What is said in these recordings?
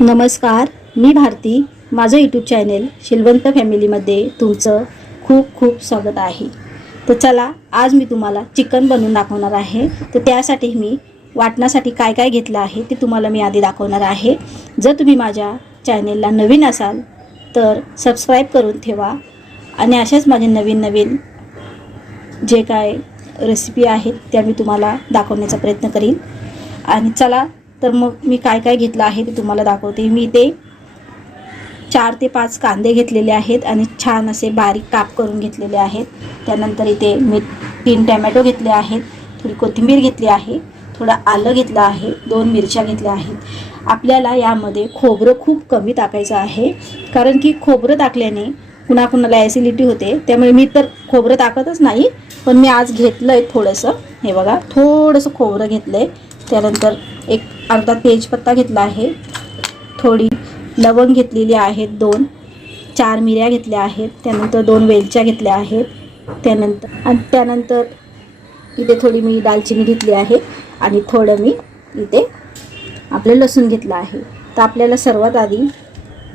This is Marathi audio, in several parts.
नमस्कार मी भारती. माझं यूट्यूब चॅनेल शिलवंत फॅमिलीमध्ये तुमचं खूप खूप स्वागत आहे. तर चला आज मी तुम्हाला चिकन बनवून दाखवणार आहे. तर त्यासाठी मी वाटण्यासाठी काय काय घेतलं आहे ते तुम्हाला मी आधी दाखवणार आहे. जर तुम्ही माझ्या चॅनेलला नवीन असाल तर सबस्क्राईब करून ठेवा. आणि अशाच माझे नवीन नवीन जे काय रेसिपी आहेत त्या मी तुम्हाला दाखवण्याचा प्रयत्न करीन. आणि चला तर मग मी काय काय घेतलं आहे ते तुम्हाला दाखवते. मी ते चार ते पाच कांदे घेतलेले आहेत आणि छान असे बारीक काप करून घेतलेले आहेत. त्यानंतर इथे मी तीन टॅमॅटो घेतले आहेत. थोडी कोथिंबीर घेतली आहे. थोडं आलं घेतलं आहे. दोन मिरच्या घेतल्या आहेत. आपल्याला यामध्ये खोबरं खूप कमी टाकायचं आहे. कारण की खोबरं टाकल्याने कुणाकुणाला ॲसिडिटी होते. त्यामुळे मी तर खोबरं टाकतच नाही पण मी आज घेतलं आहे थोडंसं. हे बघा थोडंसं खोबरं घेतलं आहे त्यानंतर एक अर्धा तेजपत्ता घेतला आहे. थोडी लवंग घेतलेली आहेत दोन. चार मिऱ्या घेतल्या आहेत. त्यानंतर दोन वेलच्या घेतल्या आहेत. त्यानंतर आणि त्यानंतर इथे थोडी मी दालचिनी घेतली आहे आणि थोडं मी इथे आपलं लसूण घेतलं आहे. तर आपल्याला सर्वात आधी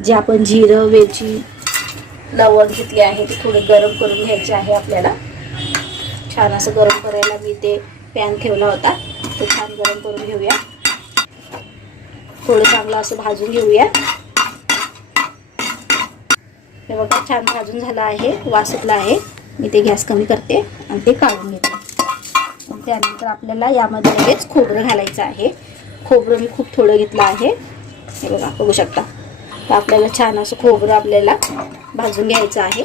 जे आपण जिरं वेलची लवंग घेतली आहे ते थोडे गरम करून घ्यायचे आहे आपल्याला. छान असं गरम करायला मी ते पॅन ठेवला होता. तो छान गरम करून घेऊया. थोडं चांगलं असं भाजून घेऊया. हे बघा छान भाजून झालं आहे वासतलं आहे. मी ते गॅस कमी करते आणि ते काढून घेते. त्यानंतर आपल्याला यामध्ये लगेच खोबरं घालायचं आहे. खोबरं मी खूप थोडं घेतलं आहे. हे बघा बघू शकता. तर आपल्याला छान असं खोबरं आपल्याला भाजून घ्यायचं आहे.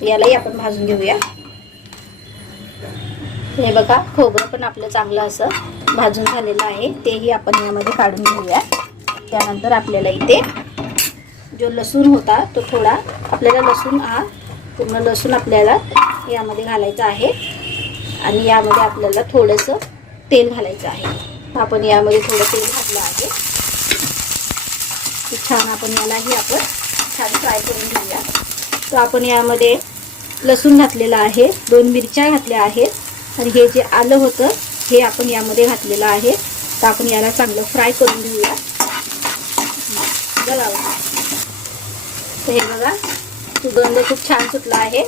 तर यालाही आपण भाजून घेऊया. हे बघा खोबरं पण आपलं चांगलं असं भाजून झालेलं आहे तेही आपण यामध्ये काढून घेऊया. त्यानंतर आपल्याला इथे जो लसूण होता तो थोडा आपल्याला लसूण हा पूर्ण लसूण आपल्याला यामध्ये घालायचा आहे. आणि यामध्ये आपल्याला थोडंसं तेल घालायचं आहे. आपण यामध्ये थोडं तेल घातलं आहे. ते छान आपण यालाही आपण छान फ्राय करून घेऊया. तर आपण यामध्ये लसूण घातलेलं आहे दोन मिरच्या घातल्या आहेत. आणि हे जे आलं होतं हे आपण यामध्ये घातलेलं आहे. तर आपण याला चांगलं फ्राय करून घेऊया. बघा. तर हे बघा सुगंध खूप छान सुटला आहे.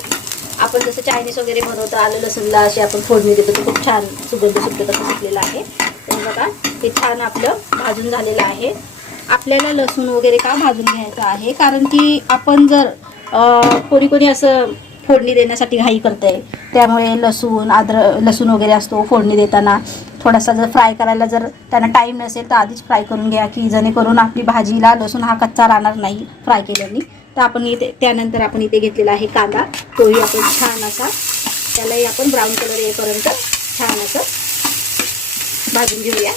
आपण जसं चायनीज वगैरे बनवतो आलं लसूणला असे आपण फोडणी देतो तर खूप छान सुगंध सुटतो तसं सुटलेलं आहे. तर बघा हे छान आपलं भाजून झालेलं आहे. आपल्याला लसूण वगैरे का भाजून घ्यायचं आहे? कारण की आपण जर कोणी कोणी असं फोडणी देण्यासाठी घाई करते त्यामुळे लसूण आद्र लसूण वगैरे असतो फोडणी देताना. थोडासा जर फ्राय करायला जर त्यांना टाईम नसेल तर आधीच फ्राय करून घ्या की जेणेकरून आपली भाजीला लसूण हा कच्चा राहणार नाही फ्राय केल्याने. तर आपण इथे त्यानंतर आपण इथे घेतलेला आहे कांदा. तोही आपण छान असा त्यालाही आपण ब्राऊन कलर येईपर्यंत छान असं भाजून घेऊया.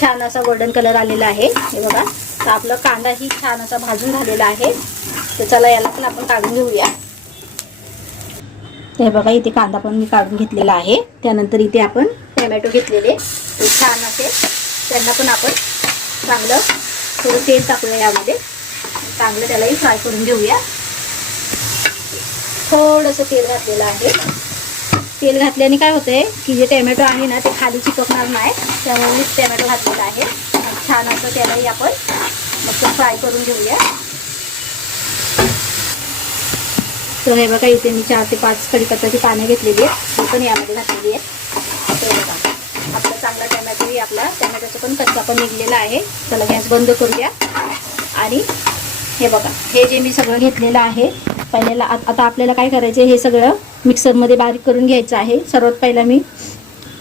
छान असा गोल्डन कलर आलेला आहे. हे बघा तर आपला कांदाही छान असा भाजून झालेला आहे. तर चला याला पण आपण काढून घेऊया. हे बघा इथे कांदा पण मी काढून घेतलेला आहे. त्यानंतर इथे आपण टॅमॅटो घेतलेले. ते छान असे त्यांना पण आपण चांगलं थोडं तेल टाकूया यामध्ये. चांगलं त्यालाही फ्राय करून घेऊया. थोडंसं तेल घातलेलं आहे. तेल घातल्याने काय होतंय की जे टॅमॅटो आहे ना ते खाली चिपकणार नाही. त्यामुळे टोमॅटो टॅमॅटो घातलेला आहे. छान असं त्यालाही आपण मस्त फ्राय करून घेऊया. तर हे बघा इथे मी चार ते पाच कडीपत्ताची पानं घेतलेली आहेत. ती पण यामध्ये घातलेली आहेत. तर बघा आपला चांगला टॅमॅटोही आपला. टमॅटोचा पण कच्चा पण निघलेला आहे. त्याला गॅस बंद करूया. आणि हे बघा हे जे मी सगळं घेतलेलं आहे पहिल्याला आता आपल्याला काय करायचं हे सगळं मिक्सरमध्ये बारीक करून घ्यायचं आहे. सर्वात पहिला मी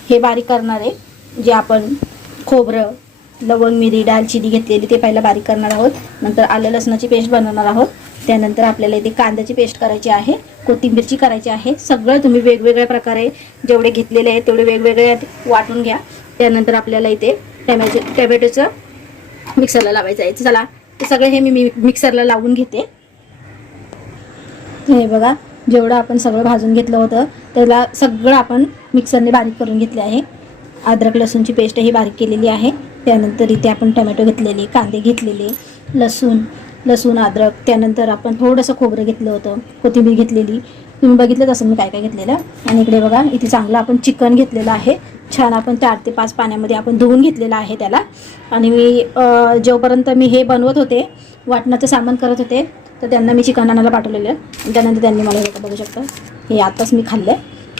हे बारीक करणार आहे. जे आपण खोबरं लवंग मिरी दालचिनी घेतलेली ते पहिला बारीक करणार आहोत. नंतर आलं लसणाची पेस्ट बनवणार आहोत. त्यानंतर आपल्याला इथे कांद्याची पेस्ट करायची आहे कोथिंबीरची करायची आहे. सगळं तुम्ही वेगवेगळ्या प्रकारे जेवढे घेतलेले आहेत तेवढे वेगवेगळे वाटून घ्या. त्यानंतर आपल्याला इथे टॅमॅटो टॅमॅटोचं मिक्सरला लावायचं आहे. चला ते सगळं हे मी मिक्सरला लावून घेते. हे बघा जेवढं आपण सगळं भाजून घेतलं होतं त्याला सगळं आपण मिक्सरने बारीक करून घेतले आहे. अद्रक लसूणची पेस्ट ही बारीक केलेली आहे. त्यानंतर इथे आपण टमॅटो घेतलेले कांदे घेतलेले लसूण लसूण अद्रक त्यानंतर आपण थोडंसं खोबरं घेतलं होतं कोथिंबीर घेतलेली. तुम्ही बघितलंच असं मी काय काय घेतलेलं? आणि इकडे बघा इथे चांगलं आपण चिकन घेतलेलं आहे. छान आपण चार ते पाच पाण्यामध्ये आपण धुवून घेतलेलं आहे त्याला. आणि मी जेवपर्यंत जोपर्यंत मी हे बनवत होते वाटणाचं सामान करत होते तर त्यांना मी चिकन आणायला पाठवलेलं. त्यानंतर त्यांनी मला हे बघू शकता हे आताच मी खाल्लं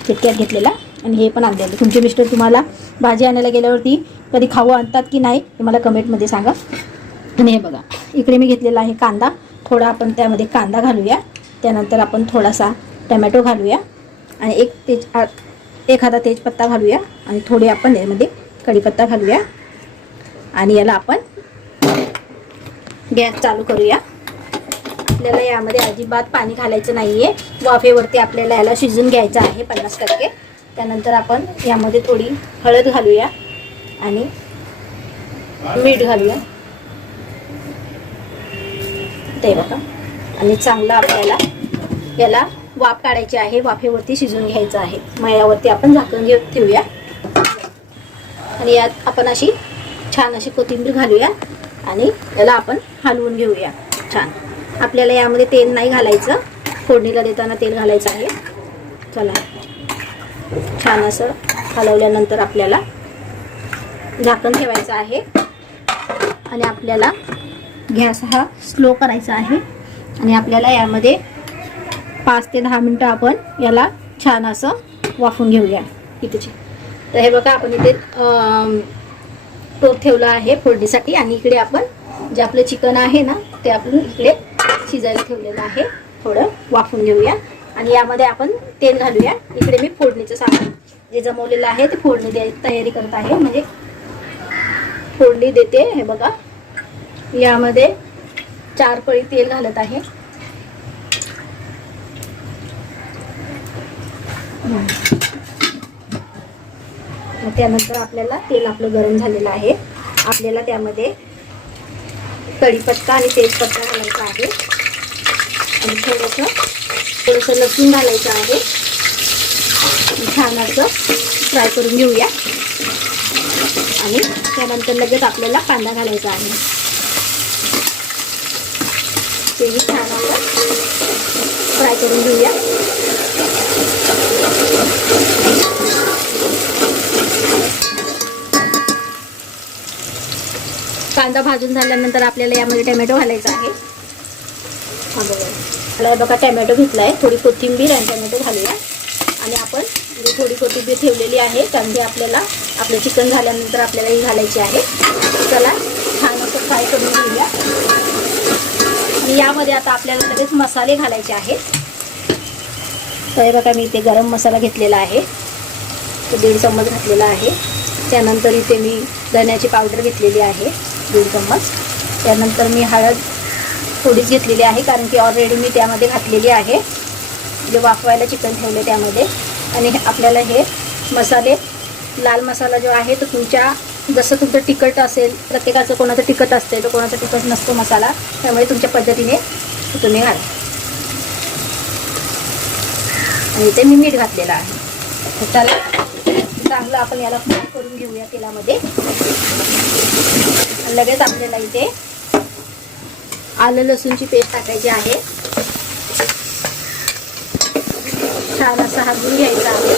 तितक्यात घेतलेला. आणि हे पण आणलेलं. तुमचे मिस्टर तुम्हाला भाजी आणायला गेल्यावरती कधी खाऊ आणतात की नाही हे मला कमेंटमध्ये सांगा. आणि हे बघा. इकडे मी घेतलेला आहे कांदा. थोडा आपण त्यामध्ये कांदा घालूया. त्यानंतर आपण थोडासा टमॅटो घालूया. आणि एक तेज एखादा तेजपत्ता घालूया. आणि थोडे आपण यामध्ये कढीपत्ता घालूया. आणि याला आपण गॅस चालू करूया. आपल्याला यामध्ये अजिबात पाणी घालायचं नाही आहे वाफेवरती आपल्याला याला शिजून घ्यायचं आहे पन्नास टक्के. त्यानंतर आपण यामध्ये थोडी हळद घालूया. आणि मीठ घालूया. ते बघा. आणि चांगलं आपल्याला याला वाफ काढायची आहे वाफेवरती शिजून घ्यायचं आहे. मग यावरती आपण झाकण घेऊ ठेवूया. आणि यात आपण अशी छान अशी कोथिंबीर घालूया आणि याला आपण हलवून घेऊया. छान. आपल्याला यामध्ये तेल नाही घालायचं. फोडणीला देताना तेल घालायचं आहे. चला. छान असं हलवल्यानंतर आपल्याला झाकण ठेवायचं आहे. आणि आपल्याला गॅस हा स्लो करायचा आहे. आणि आपल्याला यामध्ये पाच ते दहा मिनटं आपण याला छान असं वाफून घेऊया इथेचे. तर हे बघा आपण इथे टोप ठेवला आहे फोडणीसाठी. आणि इकडे आपण जे आपलं चिकन आहे ना ते आपण इकडे शिजायला ठेवलेलं आहे. थोडं वाफून घेऊया. आणि यामध्ये आपण तेल घालूया. इकडे मी फोडणीचं सामान जे जमवलेलं आहे ते फोडणी द्याय तयारी करत आहे. म्हणजे फोडणी देते हे बघा. यामध्ये चार पळी तेल घालत आहे. मग त्यानंतर आपल्याला तेल आपलं गरम झालेलं आहे. आपल्याला त्यामध्ये कढीपत्ता आणि तेजपत्ता घालायचा आहे. आणि थोडंसं थोडंसं लसूण घालायचं आहे. छान असं फ्राय करून घेऊया. आणि त्यानंतर लगेच आपल्याला कांदा घालायचा आहे. तेही छान असं फ्राय करून घेऊया. कांदा भाजून झाल्यानंतर आपल्याला यामध्ये टोमॅटो घालायचा आहे. बघा. मला बघा टॅमॅटो घेतला आहे थोडी कोथिंबीर आणि टॅमॅटो घालूया. आणि आपण म्हणजे थोडी कोथिंबीर ठेवलेली आहे. त्यामध्ये आपल्याला आपलं चिकन झाल्यानंतर आपल्याला ही घालायची आहे. चला छान असं फ्राय करून घेऊया. आणि यामध्ये आता आपल्याला सगळेच मसाले घालायचे आहेत. तर हे बघा मी इथे गरम मसाला घेतलेला आहे. तो दीड चम्मच घातलेला आहे. त्यानंतर इथे मी धण्याची पावडर घेतलेली आहे दीड चम्मच. त्यानंतर मी हळद थोडीच घेतलेली आहे कारण की ऑलरेडी मी त्यामध्ये घातलेली आहे. जे वाफवायला चिकन ठेवले त्यामध्ये. आणि आपल्याला हे मसाले लाल मसाला जो आहे तो तुमच्या जसं तुमचं तिखट असेल प्रत्येकाचं कोणाचं तिखट असते तर कोणाचं तिखट नसतो मसाला त्यामुळे तुमच्या पद्धतीने तुम्ही घाला. आणि इथे मी मीठ घातलेलं आहे. त्याला चांगलं आपण याला फ्राय करून घेऊया तेलामध्ये. लगेच आपल्याला इथे आलं लसूणची पेस्ट टाकायची आहे. छान असं हलवून घ्यायचा. आहे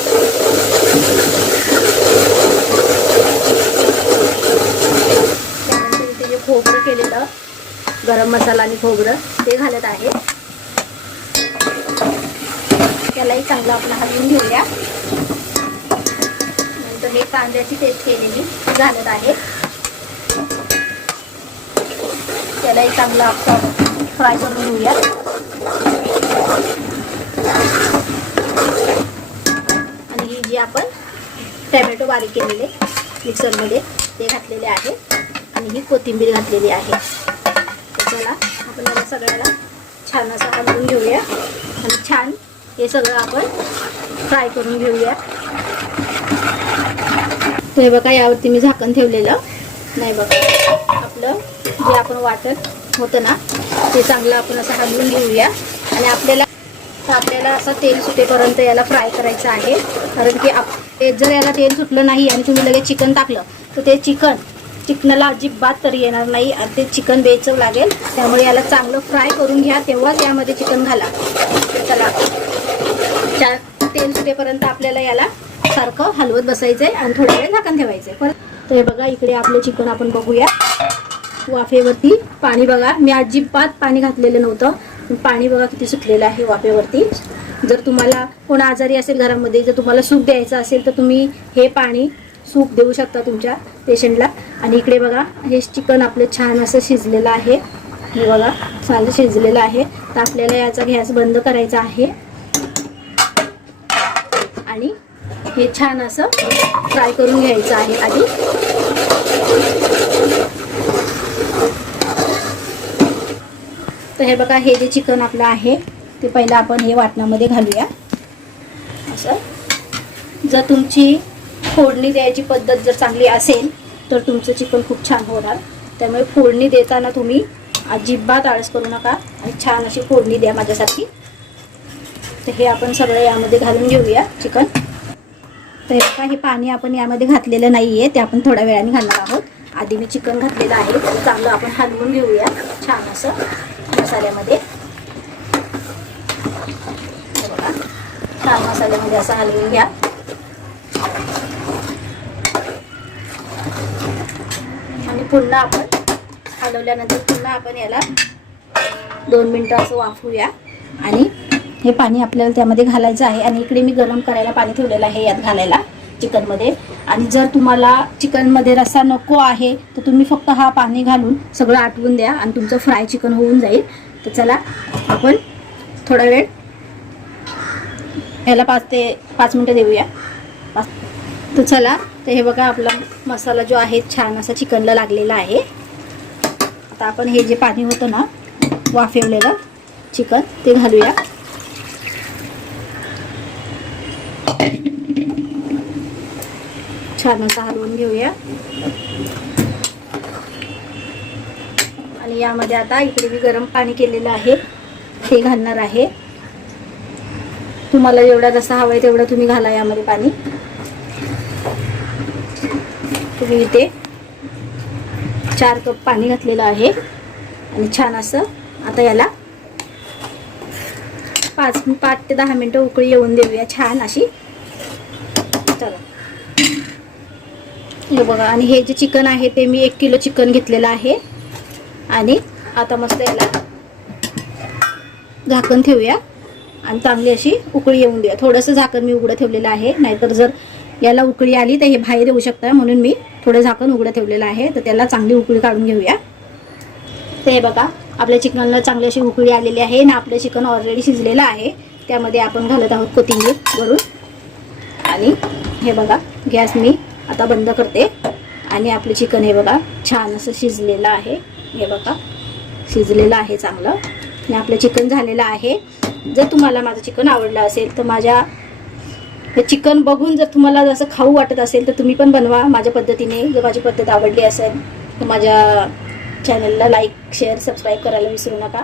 त्यानंतर इथे जे खोबरं केलेलं. गरम मसाला आणि खोबरं ते घालत आहे. त्यालाही चांगलं आपण हलवून घेऊया. नंतर हे कांद्याची पेस्ट केलेली घालत आहे. त्यालाही चांगलं आपण फ्राय करून घेऊया. आणि ही जी आपण टॅमॅटो बारीक केलेले मिक्सरमध्ये ते घातलेले आहे. आणि ही कोथिंबीर घातलेली आहे. त्याला चला आपण याला सगळ्याला छान असं हलवून घेऊया. आणि छान हे सगळं आपण फ्राय करून घेऊया हे बघा यावरती मी झाकण ठेवलेलं. नाही बघा आपलं जे आपण वाटत होतं ना ते चांगलं आपण असं हलवून घेऊया. आणि आपल्याला आपल्याला असं तेल सुटेपर्यंत याला फ्राय करायचं आहे. कारण की आप ते जर याला तेल सुटलं नाही आणि तुम्ही लगेच चिकन टाकलं तर ते चिकन चिकनाला अजिबात तरी येणार नाही. ते चिकन बेचव लागेल. त्यामुळे याला चांगलं फ्राय करून घ्या तेव्हाच यामध्ये चिकन घाला. चला. चार तेल सुटेपर्यंत आपल्याला याला सारखं हलवत बसायचं आहे आणि थोडा वेळ झाकण ठेवायचं आहे परत तर हे बघा इकडे आपलं चिकन आपण बघूया. वाफेवरती पाणी बघा. मी अजिबात पाणी घातलेलं नव्हतं. पाणी बघा किती सुटलेलं आहे वाफेवरती. जर तुम्हाला कोण आजारी असेल घरामध्ये जर तुम्हाला सूप द्यायचं असेल तर तुम्ही हे पाणी सूप देऊ शकता तुमच्या पेशंटला आणि इकडे बघा हे चिकन आपलं छान असं शिजलेलं आहे. हे बघा छान शिजलेलं आहे. तर आपल्याला याचा गॅस बंद करायचा आहे. आणि हे छान असं फ्राय करून घ्यायचं आहे आधी. तर हे बघा हे जे चिकन आपलं आहे ते पहिलं आपण हे वाटणामध्ये घालूया. असं. जर तुमची फोडणी द्यायची पद्धत जर चांगली असेल तर तुमचं चिकन खूप छान होणार. त्यामुळे फोडणी देताना तुम्ही अजिबात आळस करू नका आणि छान अशी फोडणी द्या माझ्यासाठी. तर हे आपण सगळं यामध्ये घालून घेऊया चिकन. तर हे बघा, हे पाणी आपण यामध्ये घातलेलं नाही आहे ते आपण थोड्या वेळाने घालणार आहोत. आधी मी चिकन घातलेलं आहे तर चांगलं आपण हलवून घेऊया. छान असं मसाल्यामध्ये. छान मसाल्यामध्ये असं हलवून घ्या. आणि पुन्हा आपण हलवल्यानंतर पुन्हा आपण याला दोन मिनटं असं वाफवूया. आणि हे पाणी आपल्याला त्यामध्ये घालायचं आहे. आणि इकडे मी गरम करायला पाणी ठेवलेलं आहे यात घालायला चिकनमध्ये. आणि जर तुम्हाला चिकनमध्ये रस्सा नको आहे तर तुम्ही फक्त हा पाणी घालून सगळं आटवून द्या आणि तुमचं फ्राय चिकन होऊन जाईल. तर चला आपण थोडा वेळ याला पाच ते पाच मिनटं देऊया. पाच तर चला तर हे बघा आपला मसाला जो आहे छान असा चिकनला लागलेला आहे. आता आपण हे जे पाणी होतं ना वाफेवलेलं चिकन ते घालूया. छान असं हलवून घेऊया. आणि यामध्ये आता इकडे मी गरम पाणी केलेलं आहे ते घालणार आहे. तुम्हाला जेवढा जसा हवा आहे तेवढं तुम्ही घाला यामध्ये पाणी. तुम्ही इथे चार कप पाणी घातलेलं आहे. आणि छान असं आता याला पाच पाच ते दहा मिनटं उकळी येऊन देऊया छान अशी. चला. हे बघा आणि हे जे चिकन आहे ते मी एक किलो चिकन घेतलेलं आहे. आणि आता मस्त याला झाकण ठेवूया. आणि चांगली अशी उकळी येऊन देऊया. थोडंसं झाकण मी उघडं ठेवलेलं आहे नाहीतर जर याला उकळी आली तर हे बाहेर येऊ शकतं. म्हणून मी थोडं झाकण उघडं ठेवलेलं आहे. तर त्याला चांगली उकळी काढून घेऊया. तर हे बघा आपल्या चिकनला चांगली अशी उकळी आलेली आहे आणि आपलं चिकन ऑलरेडी शिजलेलं आहे. त्यामध्ये आपण घालत आहोत कोथिंबीर वरून. आणि हे बघा गॅस मी आता बंद करते. आणि आपलं चिकन हे बघा छान असं शिजलेलं आहे. हे बघा शिजलेलं आहे चांगलं. आणि आपलं चिकन झालेलं आहे. जर तुम्हाला माझं चिकन आवडलं असेल तर माझ्या हे चिकन बघून जर तुम्हाला जसं खाऊ वाटत असेल तर तुम्ही पण बनवा. माझ्या पद्धतीने जर माझी पद्धत आवडली असेल तर माझ्या चॅनलला लाईक शेअर सबस्क्राईब करायला विसरू नका.